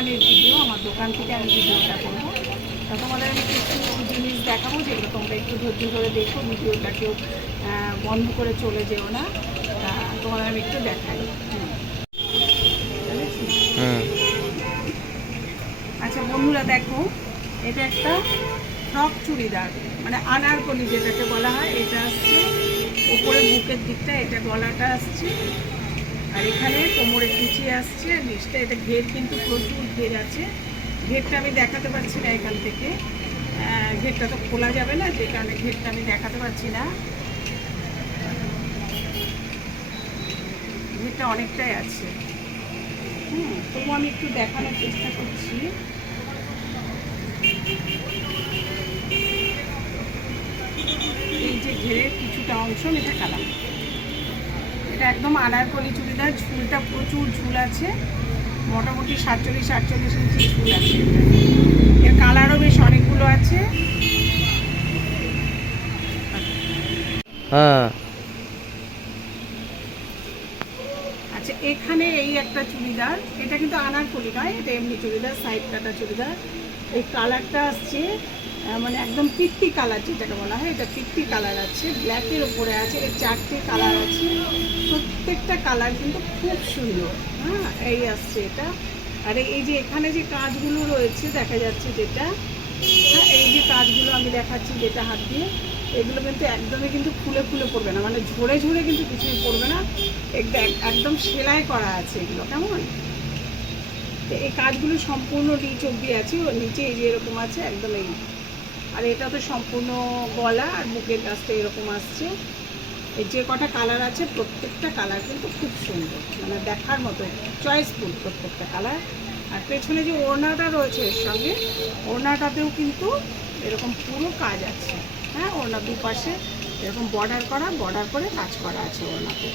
দোকানের ভিডিও, আমার দোকান থেকে আমি ভিডিওটা করবো। তা তোমাদের আমি কিছু জিনিস দেখাবো, যেগুলো তোমরা একটু ধৈর্য ধরে দেখো, ভিডিওটা কেউ বন্ধ করে চলে যেও না। তোমাদের আমি একটু দেখাই। আচ্ছা বন্ধুরা দেখো, এটা একটা ফ্রক চুড়িদার, মানে আনারকলি যেটাকে বলা হয়। এটা আসছে ওপরে বুকের দিকটা, এটা গলাটা আসছে, আর এখানে কোমরের কুচি আসছে, নিচটা এটা ঘের কিন্তু প্রচুর ঘের আছে। ঘেরটা আমি দেখাতে পারছি না এখান থেকে, ঘেরটা তো খোলা যাবে না, যে কারণে ঘেরটা আমি দেখাতে পারছি না। ঘেরটা অনেকটাই আছে, তবু আমি একটু দেখানোর চেষ্টা করছি। এই যে ঘেরের কিছুটা অংশ এটা কালাম, এটা একদম আনারকলি চুড়িদার। ঝুলটা প্রচুর ঝুল আছে, মোটামুটি 47-48 ইঞ্চি ঝুল আছে। এর কালারও বেশ অনেকগুলো আছে। আচ্ছা এখানে এই একটা চুড়িদার, এটা কিন্তু আনারকলি নয়, এটা এমনি চুড়িদার, সাইড কাটা চুড়িদার। এই কালারটা আসছে মানে একদম পিত্তি কালার যেটাকে বলা হয়, এটা পিত্তি কালার আছে, ব্ল্যাকের ওপরে আছে। এর 4টে কালার আছে, প্রত্যেকটা কালার কিন্তু খুব সুন্দর। এই আসছে এটা। আর এই যে এখানে যে কাজগুলো রয়েছে দেখা যাচ্ছে যেটা, এই যে কাজগুলো আমি দেখাচ্ছি যেটা হাত দিয়ে, এগুলো কিন্তু একদমই কিন্তু খুলে খুলে পড়বে না, মানে ঝরে ঝরে কিন্তু কিছুই পড়বে না, একদম সেলাই করা আছে এগুলো, কেমন। এই কাজগুলো সম্পূর্ণ নিচ অব্দি আছে, ও নিচে এই যে এরকম আছে একদম এই। আর এটা তো সম্পূর্ণ গলা আর বুকের কাছটা এরকম আসছে। এই যে কটা কালার আছে প্রত্যেকটা কালার কিন্তু খুব সুন্দর, মানে দেখার মতো চয়েসফুল প্রত্যেকটা কালার। আর পেছনে যে ওড়নাটা রয়েছে এর সঙ্গে, ওড়নাটাতেও কিন্তু এরকম পুরো কাজ আছে। ওড়না দুপাশে এরকম বর্ডার করা, বর্ডার করে কাজ করা আছে ওড়নাতে।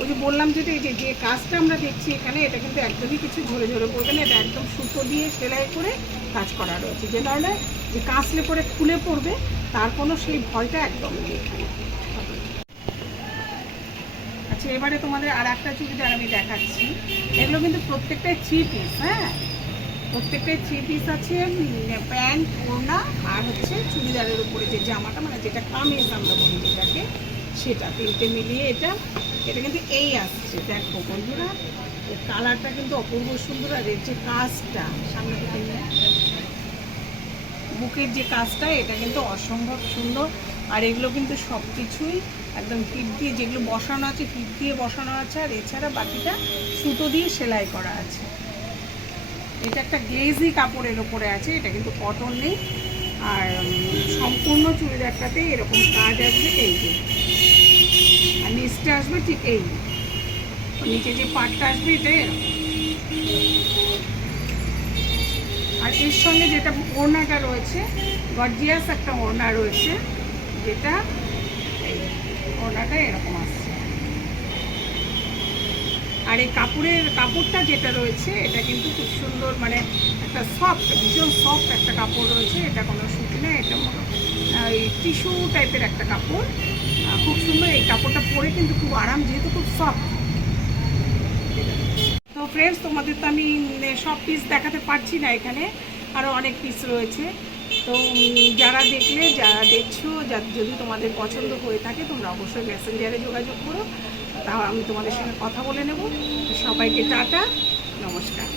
ওই যে বললাম যেটা, এই যে কাজটা আমরা দেখছি এখানে, এটা কিন্তু একদমই কিছু ঝরে ঝরে পড়বে না, এটা একদম সুতো দিয়ে সেলাই করে কাজ করা রয়েছে, যে কারণে যে কাচলে পরে খুলে পড়বে তার কোনো সেই ভয়টা একদম নেই এখানে। আচ্ছা এবারে তোমাদের আর একটা চুড়িদার আমি দেখাচ্ছি। এগুলো কিন্তু প্রত্যেকটাই 3 পিস, প্রত্যেকটাই 3 পিস আছে। প্যান্ট, ওড়না আর হচ্ছে চুড়িদারের উপরে যে জামাটা, মানে যেটা কামিজ আমরা বলি যেটাকে, সেটা 3টে মিলিয়ে এটা কিন্তু এই আসছে। দেখো বন্ধুরা, এর কালারটা কিন্তু অপূর্ব সুন্দর। আর এর যে কাজটা সামনে থেকে নিয়ে, বুকের যে কাজটা, এটা কিন্তু অসম্ভব সুন্দর। আর এগুলো কিন্তু সব কিছুই একদম ফিট দিয়ে, যেগুলো বসানো আছে ফিট দিয়ে বসানো আছে, আর এছাড়া বাকিটা সুতো দিয়ে সেলাই করা আছে। এটা একটা গ্লেজি কাপড়ের ওপরে আছে, এটা কিন্তু কটন নেই। আর সম্পূর্ণ চুড়িদারটাতে এরকম কাজ আসবে, এই যে, আর নিচটা আসবে ঠিক এই, নিচে যে পাটটা আসবে এটা এরকম। আর এর সঙ্গে যেটা ওড়নাটা রয়েছে, গর্জিয়াস একটা ওড়না রয়েছে, যেটা এই ওড়নাটা এরকম আসছে। আর এই কাপড়টা যেটা রয়েছে, এটা কিন্তু খুব সুন্দর, মানে একটা সফট, ভীষণ সফট একটা কাপড় রয়েছে। এটা কোনো সুতি না, এটা ওই টিস্যু টাইপের একটা কাপড়, খুব সুন্দর। এই কাপড়টা পরে কিন্তু খুব আরাম, যেহেতু খুব সফট। তো ফ্রেন্ডস, তোমাদের তো আমি সব পিস দেখাতে পারছি না, এখানে আরও অনেক পিস রয়েছে। তো যারা দেখছো, যদি তোমাদের পছন্দ হয়ে থাকে, তোমরা অবশ্যই মেসেঞ্জারে যোগাযোগ করো, তাও আমি তোমাদের সঙ্গে কথা বলে নেব। সবাইকে টাটা, নমস্কার।